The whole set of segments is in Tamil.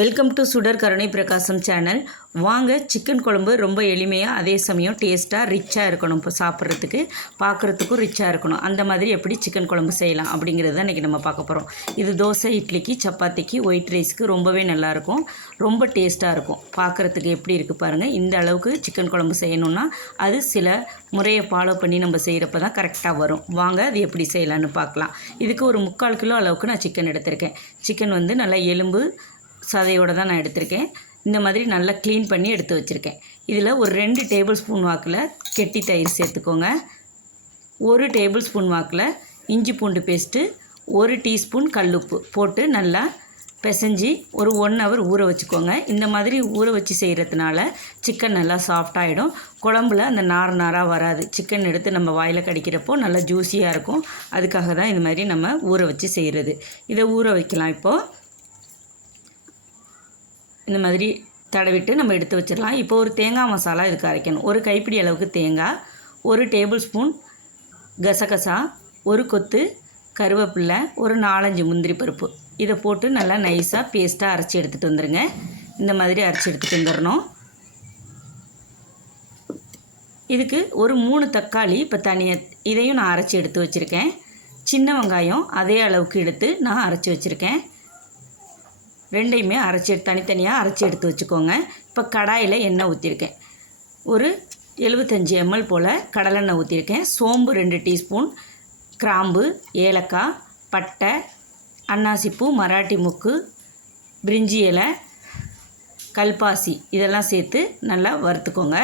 வெல்கம் டு சுடர் கருணை பிரகாசம் சேனல் வாங்க சிக்கன் குழம்பு ரொம்ப எளிமையாக அதே சமயம் டேஸ்ட்டாக ரிச்சாக இருக்கணும். இப்போ சாப்பிட்றதுக்கு பார்க்குறதுக்கும் ரிச்சாக இருக்கணும். அந்த மாதிரி எப்படி சிக்கன் குழம்பு செய்யலாம் அப்படிங்கிறது தான் இன்றைக்கி நம்ம பார்க்க போகிறோம் இது தோசை இட்லிக்கு சப்பாத்திக்கு ஒயிட் ரைஸ்க்கு ரொம்பவே நல்லாயிருக்கும் ரொம்ப டேஸ்ட்டாக இருக்கும். பார்க்குறதுக்கு எப்படி இருக்குது பாருங்கள் இந்த அளவுக்கு சிக்கன் குழம்பு செய்யணுன்னா அது சில முறையை ஃபாலோ பண்ணி நம்ம செய்கிறப்ப தான் கரெக்டாக வரும். வாங்க அது எப்படி செய்யலான்னு பார்க்கலாம். இதுக்கு ஒரு முக்கால் கிலோ அளவுக்கு நான் சிக்கன் எடுத்திருக்கேன். சிக்கன் வந்து நல்லா எலும்பு சதையோடு தான் நான் எடுத்திருக்கேன். இந்த மாதிரி நல்லா க்ளீன் பண்ணி எடுத்து வச்சுருக்கேன். இதில் ஒரு ரெண்டு டேபிள் ஸ்பூன் வாக்கில் கெட்டி தயிர் சேர்த்துக்கோங்க. ஒரு டேபிள் ஸ்பூன் வாக்கில் இஞ்சி பூண்டு பேஸ்ட்டு ஒரு டீஸ்பூன் கல்லுப்பு போட்டு நல்லா பிசைஞ்சி ஒரு ஒன் ஹவர் ஊற வச்சுக்கோங்க. இந்த மாதிரி ஊற வச்சு செய்கிறதுனால சிக்கன் நல்லா சாஃப்டாகிடும் குழம்புல அந்த நார் நாராக வராது. சிக்கன் எடுத்து நம்ம வாயில் கடிக்கிறப்போ நல்லா ஜூஸியாக இருக்கும். அதுக்காக தான் இந்த மாதிரி நம்ம ஊற வச்சு செய்கிறது இதை ஊற வைக்கலாம் இப்போது இந்த மாதிரி தடவிட்டு நம்ம எடுத்து வச்சிடலாம். இப்போ ஒரு தேங்காய் மசாலா இதுக்கு அரைக்கணும். ஒரு கைப்பிடி அளவுக்கு தேங்காய் ஒரு டேபிள் ஸ்பூன் கசகசா ஒரு கொத்து கருவேப்பில்லை ஒரு நாலஞ்சு முந்திரி பருப்பு. இதை போட்டு நல்லா நைஸாக பேஸ்ட்டாக அரைச்சி எடுத்துகிட்டு வந்துடுங்க இந்த மாதிரி அரைச்சி எடுத்துகிட்டு வந்துடணும். இதுக்கு ஒரு மூணு தக்காளி இப்போ தனியாக இதையும் நான் அரைச்சி எடுத்து வச்சுருக்கேன். சின்ன வெங்காயம் அதே அளவுக்கு எடுத்து நான் அரைச்சி வச்சுருக்கேன். ரெண்டையுமே அரைச்சி தனித்தனியாக அரைச்சி எடுத்து வச்சுக்கோங்க. இப்போ கடாயில் எண்ணெய் ஊற்றிருக்கேன் ஒரு எழுபத்தஞ்சி எம்எல் போல் கடலெண்ணெய் ஊற்றிருக்கேன் சோம்பு ரெண்டு டீஸ்பூன் கிராம்பு ஏலக்காய் பட்டை அன்னாசிப்பூ மராட்டி முக்கு பிரிஞ்சி இலை கல்பாசி இதெல்லாம் சேர்த்து நல்லா வறுத்துக்கோங்க.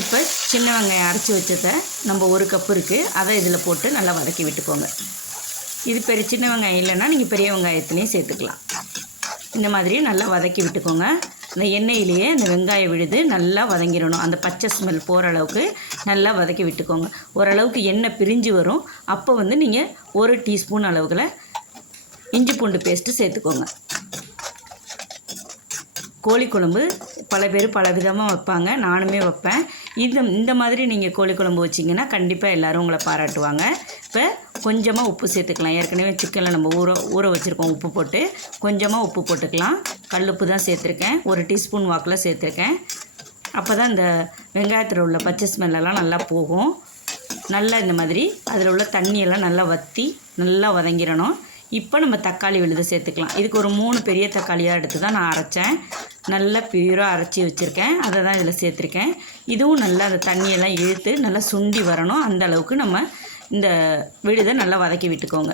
இப்போ சின்ன வெங்காயம் அரைச்சி வச்சதை நம்ம ஒரு கப்பு இருக்குது அதை இதில் போட்டு நல்லா வதக்கி விட்டுக்கோங்க. இது பெரிய சின்ன வெங்காயம் இல்லைன்னா நீங்கள் பெரிய வெங்காயத்துலேயும் சேர்த்துக்கலாம். இந்த மாதிரி நல்லா வதக்கி விட்டுக்கோங்க. இந்த எண்ணெயிலேயே இந்த வெங்காயம் விழுது நல்லா வதங்கிடணும். அந்த பச்சை ஸ்மெல் போகிற அளவுக்கு நல்லா வதக்கி விட்டுக்கோங்க. ஓரளவுக்கு எண்ணெய் பிரிஞ்சு வரும். அப்போ வந்து நீங்கள் ஒரு டீஸ்பூன் அளவுக்குல இஞ்சி பூண்டு பேஸ்ட்டு சேர்த்துக்கோங்க. கோழி குழம்பு பல பேர் பல விதமாக வைப்பாங்க. நானுமே வைப்பேன். இந்த இந்த மாதிரி நீங்கள் கோழி குழம்பு வச்சிங்கன்னா கண்டிப்பாக எல்லோரும் உங்களை பாராட்டுவாங்க. இப்போ கொஞ்சமாக உப்பு சேர்த்துக்கலாம். ஏற்கனவே சிக்கனில் நம்ம ஊற ஊற வச்சுருக்கோம் உப்பு போட்டு. கொஞ்சமாக உப்பு போட்டுக்கலாம். கல் உப்பு தான் சேர்த்துருக்கேன். ஒரு டீஸ்பூன் வாக்கில் சேர்த்துருக்கேன். அப்போ தான் இந்த வெங்காயத்தில் உள்ள பச்சை ஸ்மெல்லெல்லாம் நல்லா போகும். நல்லா இந்த மாதிரி அதில் உள்ள தண்ணியெல்லாம் நல்லா வற்றி நல்லா வதங்கிடணும். இப்போ நம்ம தக்காளி விழுது சேர்த்துக்கலாம். இதுக்கு ஒரு மூணு பெரிய தக்காளியாக எடுத்து தான் நான் அரைச்சேன். நல்லா பியூராக அரைச்சி வச்சுருக்கேன். அதை தான் இதில் சேர்த்துருக்கேன். இதுவும் நல்லா அந்த தண்ணியெல்லாம் இழுத்து நல்லா சுண்டி வரணும். அந்த அளவுக்கு நம்ம இந்த விழுதை நல்லா வதக்கி விட்டுக்கோங்க.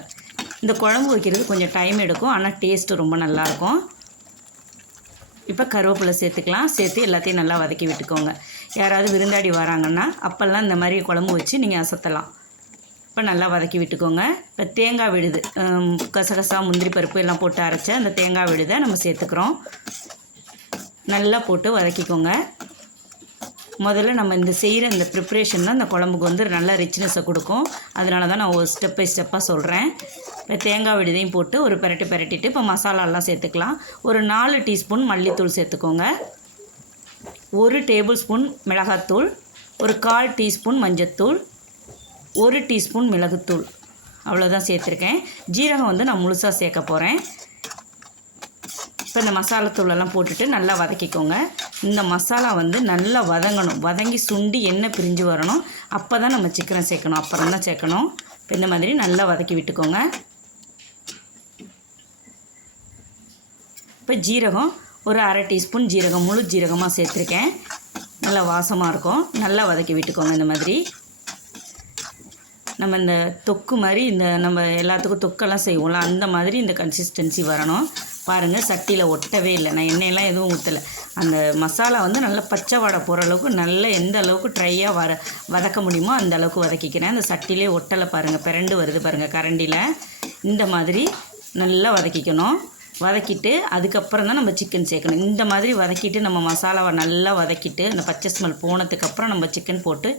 இந்த குழம்பு வைக்கிறது கொஞ்சம் டைம் எடுக்கும். ஆனால் டேஸ்ட்டு ரொம்ப நல்லாயிருக்கும். இப்போ கருவேப்பிலை சேர்த்துக்கலாம். சேர்த்து எல்லாத்தையும் நல்லா வதக்கி விட்டுக்கோங்க. யாராவது விருந்தாடி வராங்கன்னா அப்போல்லாம் இந்த மாதிரி குழம்பு வச்சு நீங்கள் அசத்தலாம். இப்போ நல்லா வதக்கி விட்டுக்கோங்க. இப்போ தேங்காய் விழுது கசகசா முந்திரி பருப்பு எல்லாம் போட்டு அரைச்ச அந்த தேங்காய் விழுதை நம்ம சேர்த்துக்கிறோம். நல்லா போட்டு வதக்கிக்கோங்க. முதல்ல நம்ம இந்த செய்கிற இந்த ப்ரிப்ரேஷன் தான் இந்த குழம்புக்கு வந்து நல்ல ரிச்னஸை கொடுக்கும். அதனால தான் நான் ஒரு ஸ்டெப் பை ஸ்டெப்பாக சொல்கிறேன் இப்போ தேங்காய் விடுதையும் போட்டு ஒரு பரட்டி பரட்டிட்டு இப்போ மசாலாலாம் சேர்த்துக்கலாம். ஒரு நாலு டீஸ்பூன் மல்லித்தூள் சேர்த்துக்கோங்க. ஒரு டேபிள் ஸ்பூன் மிளகாத்தூள். ஒரு கால் டீஸ்பூன் மஞ்சத்தூள். ஒரு டீஸ்பூன் மிளகுத்தூள். அவ்வளோதான் சேர்த்துருக்கேன். ஜீரகம் வந்து நான் முழுசாக சேர்க்க போகிறேன் இப்போ இந்த மசாலாத்தூளெல்லாம் போட்டுட்டு நல்லா வதக்கிக்கோங்க. இந்த மசாலா வந்து நல்லா வதங்கணும். வதங்கி சுண்டி எண்ணெய் பிரிஞ்சு வரணும். அப்போ தான் நம்ம சிக்கனை சேர்க்கணும். அப்புறம் தான் சேர்க்கணும். இப்போ இந்த மாதிரி நல்லா வதக்கி விட்டுக்கோங்க. இப்போ ஜீரகம் ஒரு அரை டீஸ்பூன் ஜீரகம் முழு ஜீரகமாக சேர்த்துருக்கேன். நல்லா வாசமாக இருக்கும். நல்லா வதக்கி விட்டுக்கோங்க இந்த மாதிரி. நம்ம இந்த தொக்கு மாதிரி இந்த நம்ம எல்லாத்துக்கும் தொக்கெல்லாம் செய்வோம்ல அந்த மாதிரி இந்த கன்சிஸ்டன்சி வரணும். பாருங்கள் சட்டியில் ஒட்டவே இல்லை. நான் எண்ணெயெல்லாம் எதுவும் ஊற்றலை அந்த மசாலா வந்து நல்லா பச்சை வடை போகிற அளவுக்கு நல்ல எந்த அளவுக்கு ட்ரையாக வர வதக்க முடியுமோ அந்த அளவுக்கு வதக்கிக்கிறேன். அந்த சட்டிலே ஒட்டலை பாருங்கள் பிரண்டு வருது பாருங்கள் கரண்டியில். இந்த மாதிரி நல்லா வதக்கிக்கணும். வதக்கிட்டு அதுக்கப்புறம் தான் நம்ம சிக்கன் சேர்க்கணும். இந்த மாதிரி வதக்கிட்டு நம்ம மசாலாவை நல்லா வதக்கிட்டு அந்த பச்சை ஸ்மெல் போனதுக்கப்புறம் நம்ம சிக்கன் போட்டு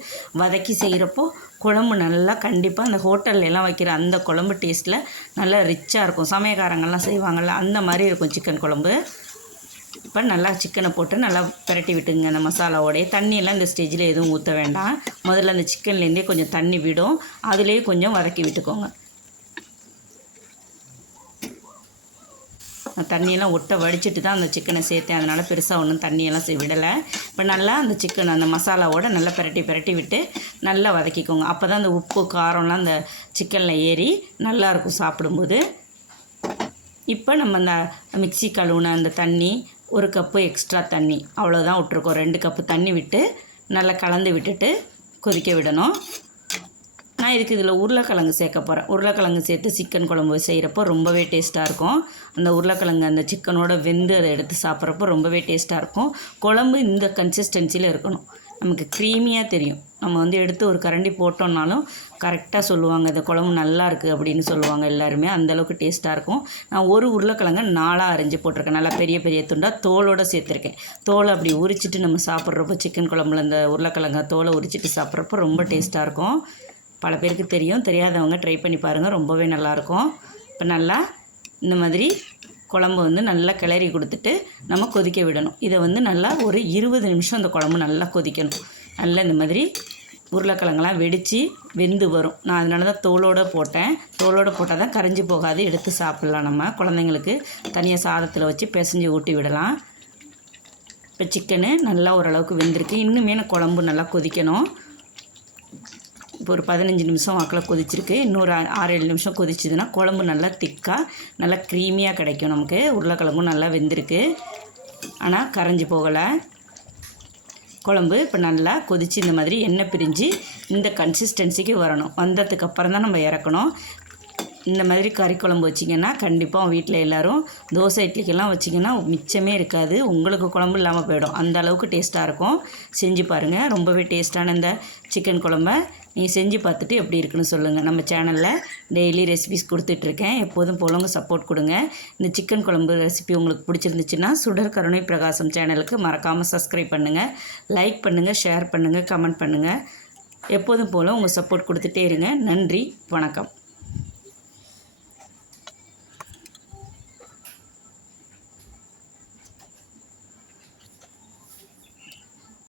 வதக்கி செய்கிறப்போ குழம்பு நல்லா கண்டிப்பாக அந்த ஹோட்டல்ல எல்லாம் வைக்கிற அந்த குழம்பு டேஸ்ட்டில் நல்லா ரிச்சாக இருக்கும். சமயக்காரங்கள்லாம் செய்வாங்கள்ல அந்த மாதிரி இருக்கும் சிக்கன் குழம்பு. இப்போ நல்லா சிக்கனை போட்டு நல்லா பிரட்டி விட்டுங்க அந்த மசாலாவோடைய. தண்ணியெல்லாம் இந்த ஸ்டேஜில் எதுவும் ஊற்ற வேண்டாம். முதல்ல அந்த சிக்கன்லேருந்தே கொஞ்சம் தண்ணி விடும். அதுலேயே கொஞ்சம் வதக்கி விட்டுக்கோங்க. நான் தண்ணியெல்லாம் ஒட்ட வடிச்சிட்டு தான் அந்த சிக்கனை சேர்த்தேன். அதனால் பெருசாக ஒன்றும் தண்ணியெல்லாம் விடலை. இப்போ நல்லா அந்த சிக்கன் அந்த மசாலாவோட நல்லா பிரட்டி பிரட்டி விட்டு நல்லா வதக்கிக்கோங்க. அப்போ தான் அந்த உப்பு காரம்லாம் அந்த சிக்கனில் ஏறி நல்லாயிருக்கும் சாப்பிடும்போது. இப்போ நம்ம அந்த மிக்ஸி கழுவுன அந்த தண்ணி ஒரு கப்பு எக்ஸ்ட்ரா தண்ணி அவ்வளோதான் விட்ருக்கோம் ரெண்டு கப்பு தண்ணி விட்டு நல்லா கலந்து விட்டுட்டு கொதிக்க விடணும். நான் இதுக்கு இதில் உருளைக்கிழங்கு சேர்க்க போகிறேன் உருளைக்கிழங்கு சேர்த்து சிக்கன் குழம்பு செய்கிறப்போ ரொம்பவே டேஸ்ட்டாக இருக்கும். அந்த உருளைக்கிழங்கு அந்த சிக்கனோட வெந்து அதை எடுத்து சாப்பிட்றப்போ ரொம்பவே டேஸ்ட்டாக இருக்கும். குழம்பு இந்த கன்சிஸ்டன்சியில் இருக்கணும். நமக்கு க்ரீமியாக தெரியும். நம்ம வந்து எடுத்து ஒரு கரண்டி போட்டோம்னாலும் கரெக்டாக சொல்லுவாங்க இந்த குழம்பு நல்லா இருக்குது அப்படின்னு சொல்லுவாங்க எல்லாருமே. அந்தளவுக்கு டேஸ்ட்டாக இருக்கும். நான் ஒரு உருளைக்கிழங்க நாளாக அரிஞ்சு போட்டிருக்கேன். நல்லா பெரிய பெரிய துண்டாக தோலோடு சேர்த்துருக்கேன். தோலை அப்படி உரிச்சிட்டு நம்ம சாப்பிட்றப்போ சிக்கன் குழம்புல அந்த உருளைக்கிழங்க தோலை உரிச்சிட்டு சாப்பிட்றப்போ ரொம்ப டேஸ்ட்டாக இருக்கும். பல பேருக்கு தெரியும். தெரியாதவங்க ட்ரை பண்ணி பாருங்கள் ரொம்பவே நல்லாயிருக்கும். இப்போ நல்லா இந்த மாதிரி குழம்பு வந்து நல்லா கிளறி கொடுத்துட்டு நம்ம கொதிக்க விடணும். இதை வந்து நல்லா ஒரு இருபது நிமிஷம் அந்த குழம்பு நல்லா கொதிக்கணும். நல்லா இந்த மாதிரி உருளைக்கிழங்கெல்லாம் வெடித்து வெந்து வரும். நான் அதனால தான் தோலோடு போட்டேன். தோலோடு போட்டால் தான் கரைஞ்சி போகாது. எடுத்து சாப்பிட்லாம் நம்ம. குழந்தைங்களுக்கு தனியாக சாதத்தில் வச்சு பிசைஞ்சு ஊட்டி விடலாம். இப்போ சிக்கனு நல்லா ஓரளவுக்கு வெந்திருக்கு. இன்னுமே குழம்பு நல்லா கொதிக்கணும். இப்போ ஒரு பதினஞ்சு நிமிஷம் வாக்கில் கொதிச்சிருக்கு. இன்னொரு ஆறு ஏழு நிமிஷம் கொதிச்சுதுன்னா குழம்பு நல்லா திக்காக நல்லா க்ரீமியாக கிடைக்கும் நமக்கு. உருளைக்கிழங்கும் நல்லா வெந்திருக்கு. ஆனால் கரைஞ்சி போகலை. குழம்பு இப்போ நல்லா கொதித்து இந்த மாதிரி எண்ணெய் பிரிஞ்சு இந்த கன்சிஸ்டன்சிக்கு வரணும். வந்ததுக்கு அப்புறம் தான் நம்ம இறக்கணும். இந்த மாதிரி கறி குழம்பு வச்சிங்கன்னா கண்டிப்பாக வீட்டில் எல்லோரும் தோசை இட்லிக்கெல்லாம் வச்சிங்கன்னா மிச்சமே இருக்காது. உங்களுக்கு குழம்பு இல்லாமல் போயிடும். அந்த அளவுக்கு டேஸ்ட்டாக இருக்கும். செஞ்சு பாருங்கள் ரொம்பவே டேஸ்ட்டான இந்த சிக்கன் குழம்ப. நீங்கள் செஞ்சு பார்த்துட்டு எப்படி இருக்குன்னு சொல்லுங்கள் நம்ம சேனலில் டெய்லி ரெசிபிஸ் கொடுத்துட்ருக்கேன். எப்போதும் போலவங்க சப்போர்ட் கொடுங்க. இந்த சிக்கன் குழம்பு ரெசிபி உங்களுக்கு பிடிச்சிருந்துச்சுன்னா சுடர் கருணை பிரகாசம் சேனலுக்கு மறக்காமல் சப்ஸ்கிரைப் பண்ணுங்கள் லைக் பண்ணுங்கள் ஷேர் பண்ணுங்கள் கமெண்ட் பண்ணுங்கள் எப்போதும் போல் உங்கள் சப்போர்ட் கொடுத்துட்டே இருங்க. நன்றி வணக்கம்.